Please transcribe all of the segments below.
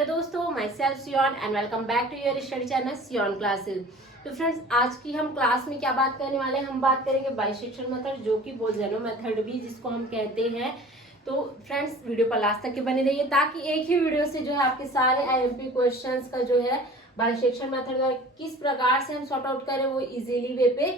Hello दोस्तों, myself Sion and welcome back to your study channel Sion classes. तो friends, आज की हम क्लास में क्या बात करने वाले हैं, हम बात करेंगे बाइसेक्शन मेथड, जो कि बोजेनो मेथड भी जिसको हम कहते हैं। तो फ्रेंड्स, वीडियो पर लास्ट तक के बने रहिए ताकि एक ही वीडियो से जो है आपके सारे आईएमपी क्वेश्चंस का जो है बाइसेक्शन मेथड का किस प्रकार से हम सॉर्ट आउट करें वो इजीली वे पे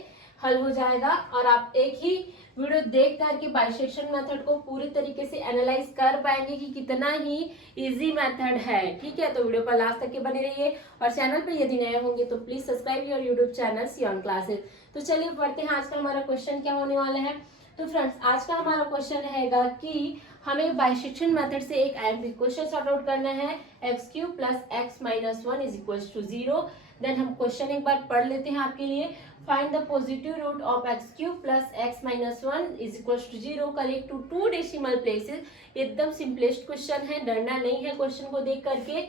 हल हो जाएगा और आप एक ही वीडियो देख करके बाइसेक्शन मेथड को पूरी तरीके से एनालाइज कर पाएंगे कि कितना ही इजी मेथड है। ठीक है, तो वीडियो पर लास्ट तक के बने रहिए और चैनल पर यदि नए होंगे तो please subscribe your YouTube channel Sion classes. तो चलिए पढ़ते हैं आज का हमारा क्वेश्चन क्या होने वाला है। तो फ्रेंड्स, आज का हमारा क्वेश्चन रहेगा कि हमें बाइसेक्शन मेथड से एक आईएमपी क्वेश्चन सॉर्ट आउट करना है, x cube plus x minus 1 is equal to 0। Then हम क्वेश्चन एक बार पढ़ लेते हैं आपके लिए। Find the positive root of x cube plus x minus 1 is equal to 0 correct to 2 decimal places. एकदम सिंपलेस्ट क्वेश्चन है, डरना नहीं है क्वेश्चन को देख करके।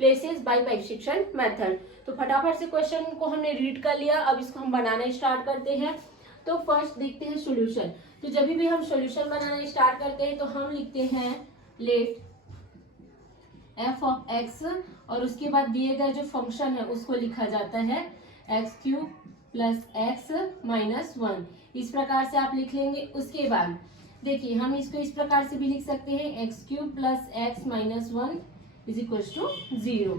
Places by bisection method. तो फटाफट से क्वेश्चन को हमने रीड कर लिया, अब इसको हम बनाना स्टार्ट करते हैं। तो फर्स्ट देखते हैं सॉल्यूशन। तो जब भी हम सॉल्यूशन बनाना स्टार्ट करते हैं तो हम लिखते हैं लेट एफ ऑफ एक्स और उसके बाद दिए गए जो फंक्शन है उसको लिखा जाता है x cube plus x minus 1। इस प्रकार से आप लिख लेंगे। उसके बाद देखिए हम इसको इस प्रकार से भी लिख सकते हैं x cube plus x minus 1 is equal to 0।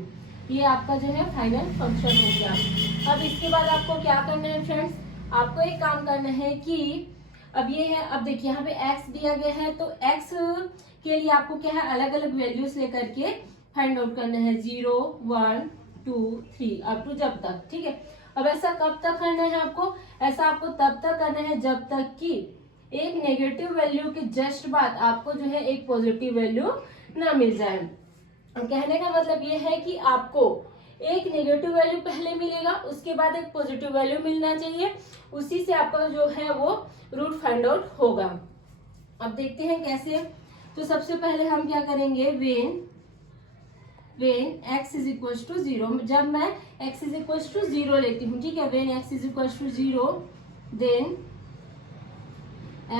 ये आपका जो है फाइनल फंक्शन हो गया। अब इसके बाद आपको क्या करना है फ्रेंड्स, आपको एक काम करना है कि अब ये है, अब देखिए यहाँ पे x दिया गया है तो x के लिए आपको क्या है अलग अलग वैल्यूज लेकर के फाइंड आउट करना है 0 1 2 3 अप टू जब तक। ठीक है, अब ऐसा कब तक करना है आपको, ऐसा आपको तब तक करना है जब तक कि एक नेगेटिव वैल्यू के जस्ट बाद आपको जो है एक पॉजिटिव वैल्यू ना मिल जाए। कहने का मतलब ये है कि आपको एक नेगेटिव वैल्यू पहले मिलेगा, उसके बाद एक पॉजिटिव वैल्यू मिलना चाहिए, उसी से आपका जो है वो रूट फाइंड आउट होगा। अब देखते हैं कैसे। तो सबसे पहले हम क्या करेंगे, when x is equal to 0, जब मैं x इज इक्वल टू 0 लेती हूँ, ठीक है, when x is equal to 0 then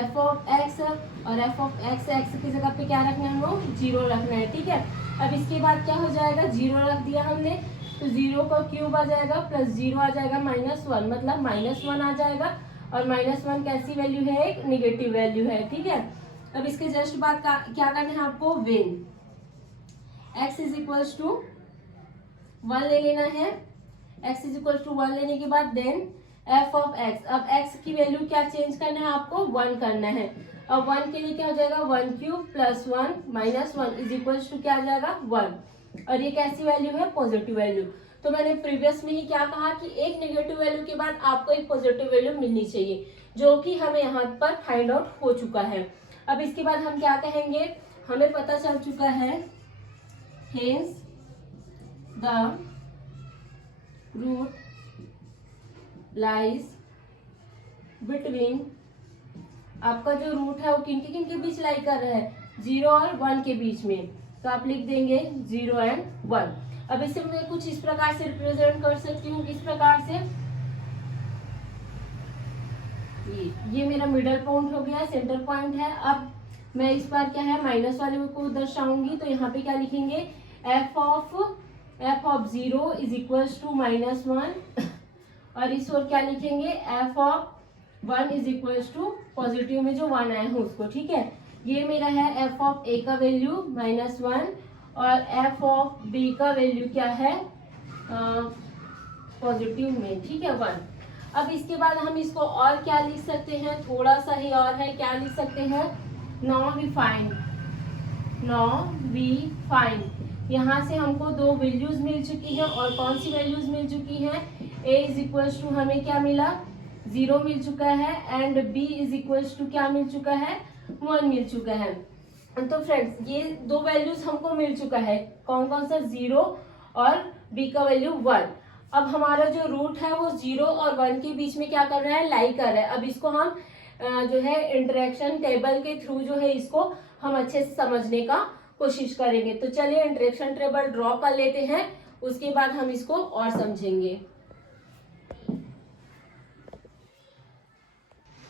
f of x और f ऑफ x की जगह पे क्या रखना है, हमको 0 रखना है। ठीक है, अब इसके बाद क्या हो जाएगा, 0 रख दिया हमने तो 0 का क्यूब आ जाएगा प्लस 0 आ जाएगा माइनस 1, मतलब माइनस 1 आ जाएगा और माइनस 1 कैसी वैल्यू है, एक निगेटिव वैल्यू है। ठीक है, अब इसके जस्ट बाद क्या करना है आपको, when x is equal to 1 ले लेना है। x इज इक्वल टू 1 लेने के बाद देन f ऑफ x, अब x की वैल्यू क्या चेंज करना है आपको, 1 करना है। अब 1 के लिए क्या हो जाएगा, 1 cube plus 1 minus 1 is equal to क्या आ जाएगा 1, और ये कैसी वैल्यू है, पॉजिटिव वैल्यू। तो मैंने प्रीवियस में ही क्या कहा कि एक नेगेटिव वैल्यू के बाद आपको एक पॉजिटिव वैल्यू मिलनी चाहिए, जो कि हमें यहाँ पर फाइंड आउट हो चुका है। अब इसके बाद हम क्या कहेंगे, हमें पता चल चुका है hence the root lies between, आपका जो रूट है वो किन के बीच लाई कर रहा है, 0 और 1 के बीच में। तो आप लिख देंगे 0 एंड 1। अब इसे मैं कुछ इस प्रकार से रिप्रेजेंट कर सकती हूँ, किस प्रकार से, ये मेरा मिडल पॉइंट हो गया, सेंटर पॉइंट है। अब मैं इस बार क्या है माइनस वाले को दर्शाऊंगी, तो यहाँ पे क्या लिखेंगे, f of 0 is equal to minus 1 और इस ओर क्या लिखेंगे, f of 1 is equal to positive में जो 1 आया है उसको। ठीक है, ये मेरा है f ऑफ a का वैल्यू माइनस 1 और f ऑफ b का वैल्यू क्या है, पॉजिटिव में। ठीक है, 1। अब इसके बाद हम इसको और क्या लिख सकते हैं, थोड़ा सा ही और है, क्या लिख सकते हैं, नाउ वी फाइंड। यहाँ से हमको दो वैल्यूज मिल चुकी हैं, और कौन सी वैल्यूज मिल चुकी हैं, a इज इक्वल टू हमें क्या मिला, 0 मिल चुका है, and b is equal to क्या मिल चुका है, 1 मिल चुका है। तो फ्रेंड्स, ये दो वैल्यूज हमको मिल चुका है, कौन कौन सा, 0 और b का वैल्यू 1। अब हमारा जो रूट है वो 0 और 1 के बीच में क्या कर रहा है, लाई कर रहा है। अब इसको हम जो है इंटरेक्शन टेबल के थ्रू जो है इसको हम अच्छे से समझने का कोशिश करेंगे। तो चलिए इंटरेक्शन टेबल ड्रॉ कर लेते हैं, उसके बाद हम इसको और समझेंगे।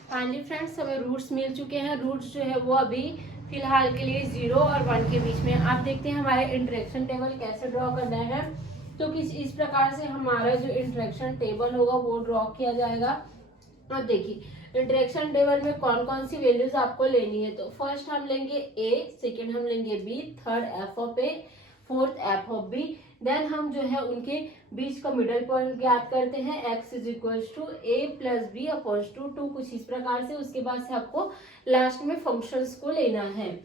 फाइनली फ्रेंड्स, हमें रूट्स मिल चुके हैं। रूट्स जो है वो अभी फिलहाल के लिए 0 और 1 के बीच में। आप देखते हैं हमारे इंटरेक्शन टेबल कैसे ड्रॉ करना है। तो किस इस प्रकार से हमारा जो इंटरेक्शन टेबल होगा वो ड्रॉ किया जाएगा। अब देखिए इंटरेक्शन टेबल में कौन कौन सी वैल्यूज आपको लेनी है। तो फर्स्ट हम लेंगे a, सेकेंड हम लेंगे b, third f of a, fourth f of b। Then हम जो है उनके बीच का मिडल पॉइंट ज्ञात करते हैं x is equal to a plus B अपॉज टू 2, कुछ इस प्रकार से। उसके बाद से आपको लास्ट में फंक्शंस को लेना है।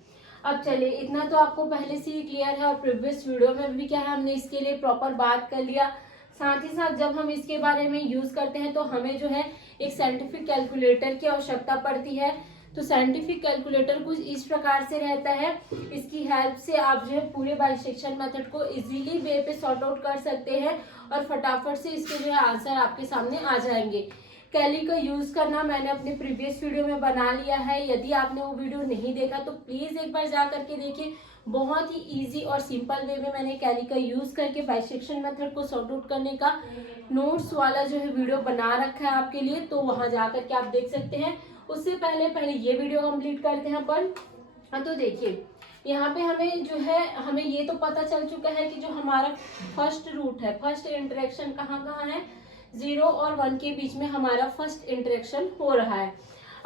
अब चलिए इतना तो आपको पहले से ही क्लियर है और प्रीवियस वीडियो में भी क्या है हमने इसके लिए प्रॉपर बात कर लिया। साथ ही साथ जब हम इसके बारे में यूज करते हैं तो हमें जो है एक साइंटिफिक कैलकुलेटर की आवश्यकता पड़ती है। तो साइंटिफिक कैलकुलेटर कुछ इस प्रकार से रहता है, इसकी हेल्प से आप जो है पूरे बाइसेक्शन मेथड को इजीली वे पे सॉर्ट आउट कर सकते हैं और फटाफट से इसके जो है आंसर आपके सामने आ जाएंगे। कैली का यूज करना मैंने अपने प्रीवियस वीडियो में बना लिया है। यदि आपने वो वीडियो नहीं देखा तो प्लीज एक बार जा करके देखिए। बहुत ही इजी और सिंपल वे में मैंने कैली का यूज करके बाइसेक्शन मेथड को सॉर्ट आउट करने का नोट्स वाला जो है वीडियो बना रखा है आपके लिए, तो वहां जा करके आप देख सकते हैं। उससे पहले ये वीडियो कंप्लीट करते हैं अपन। तो देखिए यहाँ पे हमें जो है हमें ये तो पता चल चुका है कि जो हमारा फर्स्ट रूट है, फर्स्ट इंटरेक्शन कहाँ है, 0 और 1 के बीच में हमारा फर्स्ट इंटरेक्शन हो रहा है।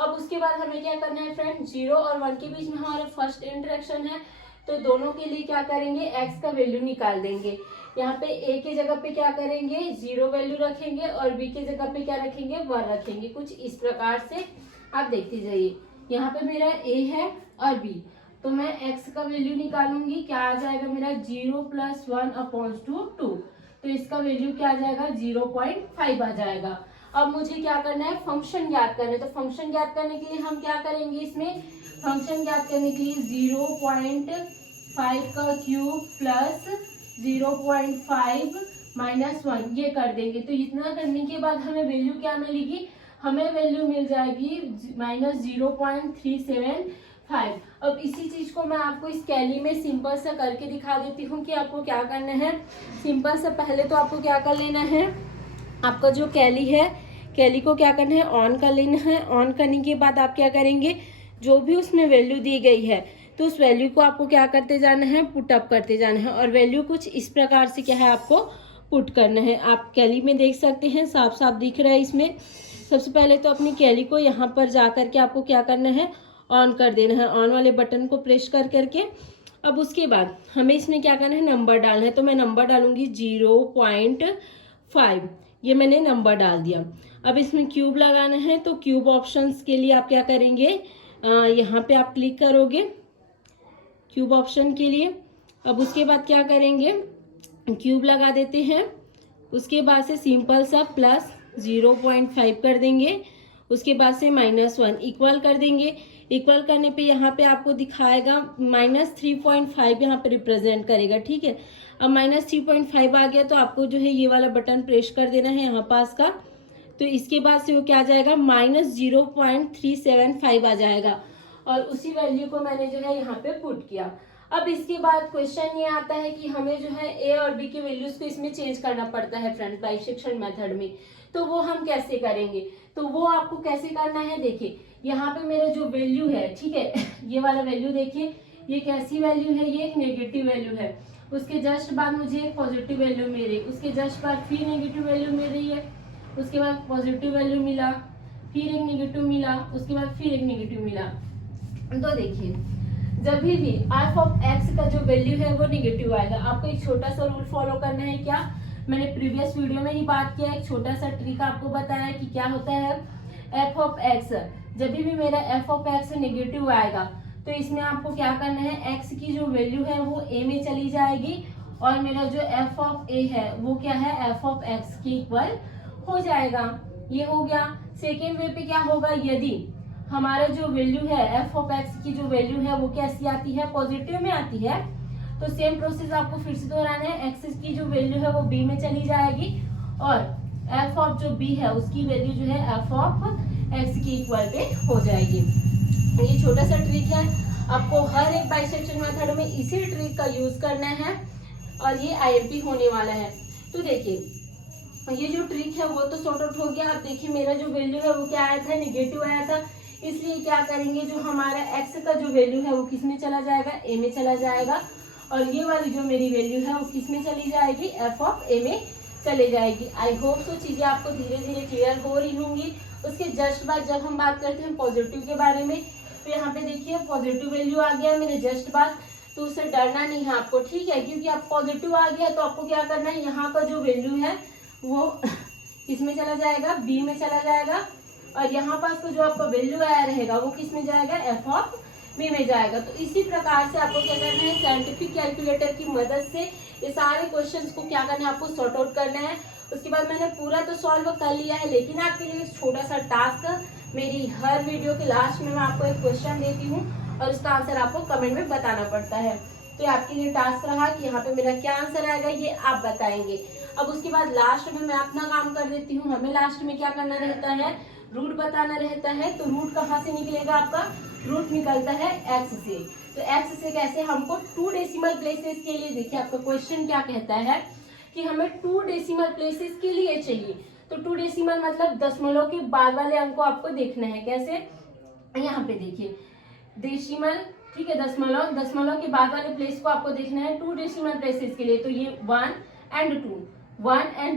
अब उसके बाद हमें क्या करना है फ्रेंड, 0 और 1 के बीच में हमारा फर्स्ट इंटरेक्शन है तो दोनों के लिए क्या करेंगे, x का वैल्यू निकाल देंगे। यहाँ पे a के जगह पे क्या करेंगे, 0 वैल्यू रखेंगे और b के जगह पे क्या रखेंगे, 1 रखेंगे। कुछ इस प्रकार से आप देखते जाइए। यहाँ पे मेरा a है और b, तो मैं x का वैल्यू निकालूंगी। क्या आ जाएगा मेरा 0 प्लस 1 अपॉन 2, तो इसका वैल्यू क्या आ जाएगा, 0.5 आ जाएगा। अब मुझे क्या करना है, फंक्शन ज्ञात करना है। तो फंक्शन ज्ञात करने के लिए हम क्या करेंगे, इसमें फंक्शन ज्ञात करने के लिए 0.5 का क्यूब प्लस 0.5 माइनस 1 ये कर देंगे। तो इतना करने के बाद हमें वैल्यू क्या मिलेगी, हमें वैल्यू मिल जाएगी माइनस 0.375। अब इसी चीज को मैं आपको इस कैली में सिंपल सा करके दिखा देती हूँ कि आपको क्या करना है। सिंपल सा पहले तो आपको क्या कर लेना है, आपका जो कैली है, कैली को क्या करना है, ऑन कर लेना है। ऑन करने के बाद आप क्या करेंगे, जो भी उसमें वैल्यू दी गई है तो उस वैल्यू को आपको क्या करते जाना है, पुट अप करते जाना है। और वैल्यू कुछ इस प्रकार से क्या है, आपको पुट करना है। आप कैली में देख सकते हैं, साफ साफ दिख रहा है इसमें। सबसे पहले तो अपनी कैली को यहाँ पर जा करके आपको क्या करना है, ऑन कर देना है। ऑन वाले बटन को प्रेस कर करके अब उसके बाद हमें इसमें क्या करना है, नंबर डालना है। तो मैं नंबर डालूंगी 0.5, ये मैंने नंबर डाल दिया। अब इसमें क्यूब लगाना है, तो क्यूब ऑप्शंस के लिए आप क्या करेंगे, यहाँ पे आप क्लिक करोगे क्यूब ऑप्शन के लिए। अब उसके बाद क्या करेंगे, क्यूब लगा देते हैं। उसके बाद से सिंपल सा प्लस 0.5 कर देंगे। उसके बाद से -1 इक्वल कर देंगे। इक्वल करने पे यहाँ पे आपको दिखाएगा -3.5 यहाँ पे रिप्रेजेंट करेगा, ठीक है। अब -3.5 आ गया तो आपको जो है ये वाला बटन प्रेस कर देना है यहाँ पास का। तो इसके बाद से वो क्या आ जाएगा, -0.375 आ जाएगा। और उसी वैल्यू को मैंने जो है यहाँ पे पुट किया। अब इसके बाद क्वेश्चन ये आता है कि हमें जो है a और b के वैल्यूज को इसमें चेंज करना पड़ता है फ्रेंड्स बाइसेक्शन मेथड में। तो वो हम कैसे करेंगे, तो वो आपको कैसे करना है, देखिए यहाँ पे मेरा जो वैल्यू है, ठीक है, ये वाला वैल्यू देखिए, ये कैसी वैल्यू है, ये एक नेगेटिव वैल्यू है। उसके जस्ट बाद मुझे एक पॉजिटिव वैल्यू मिल रही, उसके जस्ट बाद फिर नेगेटिव वैल्यू मिल रही है, उसके बाद पॉजिटिव वैल्यू मिला, फिर एक नेगेटिव मिला, उसके बाद फिर एक नेगेटिव मिला। तो देखिए जब भी f ऑफ x का जो वैल्यू है वो नेगेटिव आएगा। आपको एक छोटा सा रूल फॉलो करना है। क्या, मैंने प्रीवियस वीडियो में ही बात किया, एक छोटा सा ट्रिक आपको बताया कि क्या होता है, f ऑफ x जब भी मेरा f ऑफ x नेगेटिव आएगा तो इसमें आपको क्या करना है, x की जो वैल्यू है वो a में चली जाएगी और मेरा जो f ऑफ a है वो क्या है, f ऑफ x के इक्वल हो जाएगा। ये हो गया। सेकेंड वे पे क्या होगा, यदि हमारा जो वैल्यू है f ऑफ x की जो वैल्यू है वो कैसी आती है, पॉजिटिव में आती है, तो सेम प्रोसेस आपको फिर से दोहराना है। x की जो वैल्यू है वो b में चली जाएगी और f ऑफ जो b है उसकी वैल्यू जो है f ऑफ x के इक्वल पे हो जाएगी। ये छोटा सा ट्रिक है, आपको हर एक बाइसेक्शन मेथड में इसी ट्रिक का यूज करना है और ये IMP होने वाला है। तो देखिए ये जो ट्रिक है वो तो सॉर्ट आउट हो गया। अब देखिए मेरा जो वैल्यू है वो क्या आया था, नेगेटिव आया था। इसलिए क्या करेंगे, जो हमारा x का जो वैल्यू है वो किस में चला जाएगा, a में चला जाएगा, और ये वाली जो मेरी वैल्यू है वो किस में चली जाएगी, f ऑफ a में चले जाएगी। आई होप तो चीज़ें आपको धीरे धीरे क्लियर हो रही होंगी। उसके जस्ट बाद जब हम बात करते हैं पॉजिटिव के बारे में, तो यहाँ पे देखिए पॉजिटिव वैल्यू आ गया मेरे जस्ट बाद, तो उससे डरना नहीं है आपको, ठीक है, क्योंकि आप पॉजिटिव आ गया तो आपको क्या करना है, यहाँ का जो वैल्यू है वो किस में चला जाएगा, बी में चला जाएगा, और यहाँ पास को जो आपका वैल्यू आया रहेगा वो किस में जाएगा, एफ ऑफ बी में जाएगा। तो इसी प्रकार से आपको क्या करना है, साइंटिफिक कैलकुलेटर की मदद से ये सारे क्वेश्चंस को क्या करना है, आपको सॉर्ट आउट करना है। उसके बाद मैंने पूरा तो सॉल्व कर लिया है, लेकिन आपके लिए छोटा सा टास्क, मेरी हर वीडियो के लास्ट में मैं आपको एक क्वेश्चन देती हूँ और उसका आंसर आपको कमेंट में बताना पड़ता है। तो ये आपके लिए टास्क रहा कि यहाँ पे मेरा क्या आंसर आएगा ये आप बताएंगे। अब उसके बाद लास्ट में मैं अपना काम कर देती हूँ। हमें लास्ट में क्या करना रहता है, रूट बताना रहता है। तो रूट कहाँ से निकलेगा आपका, रूट निकलता है एक्स से। तो एक्स से कैसे, हमको 2 डेसिमल प्लेसेस के लिए, देखिए आपका क्वेश्चन क्या कहता है कि हमें 2 डेसिमल प्लेसेस के लिए चाहिए। तो 2 डेसिमल मतलब दशमलव के बाद वाले अंक को आपको देखना है। कैसे, यहाँ पे देखिए डेसिमल, ठीक है, दशमलव के बाद वाले प्लेस को आपको देखना है 2 डेसिमल प्लेसेस के लिए। तो ये 1 and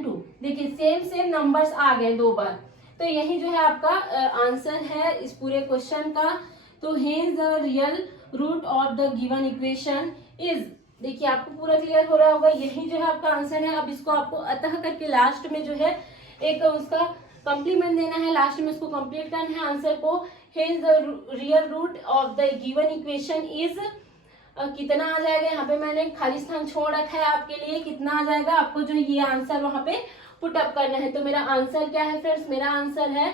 2 देखिए सेम नंबर्स आ गए 2 बार। तो यही जो है आपका आंसर है इस पूरे क्वेश्चन का। तो hence the real root of the given equation is, देखिए आपको पूरा क्लियर हो रहा होगा, यही जो है आपका आंसर है। अब इसको आपको अतः करके लास्ट में जो है एक उसका कॉम्प्लीमेंट देना है, लास्ट में उसको कंप्लीट करना है आंसर को। Hence the real root of the given equation is, कितना आ जाएगा, यहाँ पे मैंने खाली स्थान छोड़ रखा है आपके लिए, कितना आ जाएगा, आपको जो ये आंसर वहां पे पुट अप करना है। तो मेरा आंसर क्या है फ्रेंड्स, मेरा आंसर है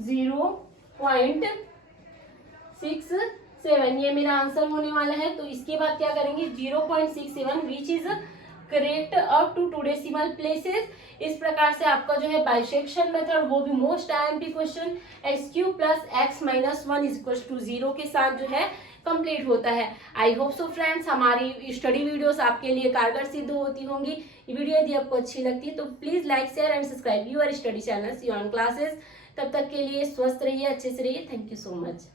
0.67, ये मेरा आंसर होने वाला है। तो इसके बाद क्या करेंगे, 0.67 which is correct up to 2 decimal places. इस प्रकार से आपका जो है बाइसेक्शन मेथड, वो भी most IMP question, x³ + x - 1 = 0 के साथ जो है कंप्लीट होता है। आई होप सो फ्रेंड्स हमारी स्टडी वीडियोस आपके लिए कारगर सिद्ध होती होंगी। ये वीडियो यदि आपको अच्छी लगती है तो please like, share and subscribe your study channel Sion classes. तब तक के लिए स्वस्थ रहिए, अच्छे से रहिए। Thank you so much.